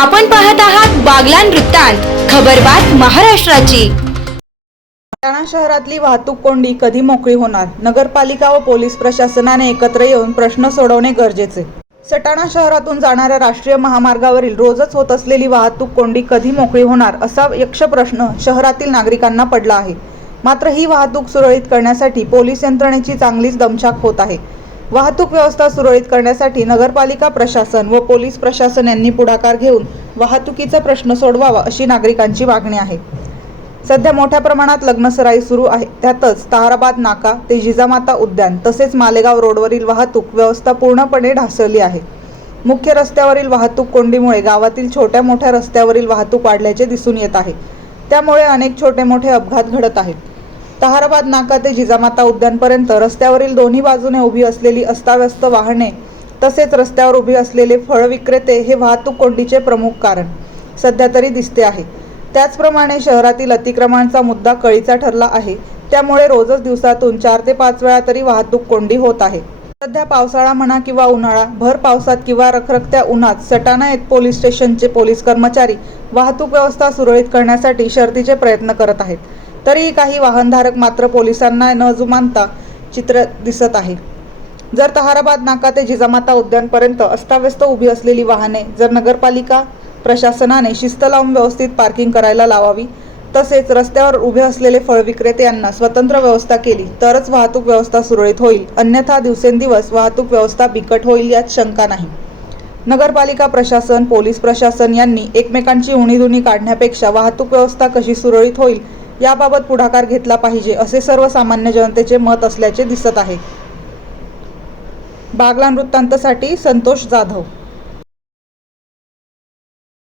आपण पाहत आहात बागलान वृत्तांत खबरबात महाराष्ट्राची. ठाणा शहरातली वाहतूक कोंडी कधी मोकळी होणार? नगरपालिका व पोलीस प्रशासनाने एकत्र येऊन प्रश्न सोडवणे गरजेचे. सटाणा शहरातून जाणाऱ्या राष्ट्रीय महामार्गावरील रोजच होत असलेली वाहतूक कोंडी कधी मोकळी होणार असा यक्ष प्रश्न शहरातील नागरिकांना पडला आहे. मात्र ही वाहतूक सुरळीत करण्यासाठी पोलीस यंत्रणेची चांगलीच दमछाक होत आहे. वाहतूक व्यवस्था सुरळीत करण्यासाठी नगरपालिका प्रशासन व पोलीस प्रशासन यांनी पुढाकार घेऊन वाहतुकीचा प्रश्न सोडवावा अशी नागरिकांची मागणी आहे. सध्या मोठ्या प्रमाणात लग्नसराई सुरू आहे. त्यातच ताहराबाद नाका ते जिजामाता उद्यान तसेच मालेगाव रोडवरील वाहतूक व्यवस्था पूर्णपणे ढासळली आहे. मुख्य रस्त्यावरील वाहतूक कोंडीमुळे गावातील छोट्या मोठ्या रस्त्यावरील वाहतूक वाढल्याचे दिसून येत आहे. त्यामुळे अनेक छोटे मोठे अपघात घडत आहेत. ताहराबाद नाका ते जिजामाता उद्यानपर्यंत रस्त्यावरील दोन्ही बाजूने उभी असलेली अस्ताव्यस्त वाहने तसेच रस्त्यावर उभी असलेले फळ विक्रेते हे वाहतूक कोंडीचे प्रमुख कारण सध्या तरी दिसते आहे. त्याचप्रमाणे शहरातील अतिक्रमणाचा मुद्दा कळीचा ठरला आहे. त्यामुळे रोजच दिवसातून चार ते पाच वेळा तरी वाहतूक कोंडी होत आहे. सध्या पावसाळा म्हणा किंवा उन्हाळा भर पावसात किंवा रखरखत्या उन्हात सटाणा येत पोलीस स्टेशनचे पोलीस कर्मचारी वाहतूक व्यवस्था सुरळीत करण्यासाठी शर्तीचे प्रयत्न करत आहेत. तरीही काही वाहनधारक मात्र पोलिसांना न जुमानता चित्र दिसत आहे. जर तहाराबाद नाका ते जिजामाता उद्यानपर्यंत अस्ताव्यस्त उभी असलेली वाहने जर नगरपालिका प्रशासनाने शिस्त लावून व्यवस्थित पार्किंग करायला लावावी तसेच रस्त्यावर उभे असलेले फळ विक्रेते यांना स्वतंत्र व्यवस्था केली तरच वाहतूक व्यवस्था सुरळीत होईल. अन्यथा दिवसेंदिवस वाहतूक व्यवस्था बिकट होईल यात शंका नाही. नगरपालिका प्रशासन पोलीस प्रशासन यांनी एकमेकांची उणीधुणी काढण्यापेक्षा वाहतूक व्यवस्था कशी सुरळीत होईल याबाबत पुढाकार घेतला पाहिजे असे सर्वसामान्य जनतेचे मत असल्याचे दिसत आहे. बागला वृत्तांतसाठी संतोष जाधव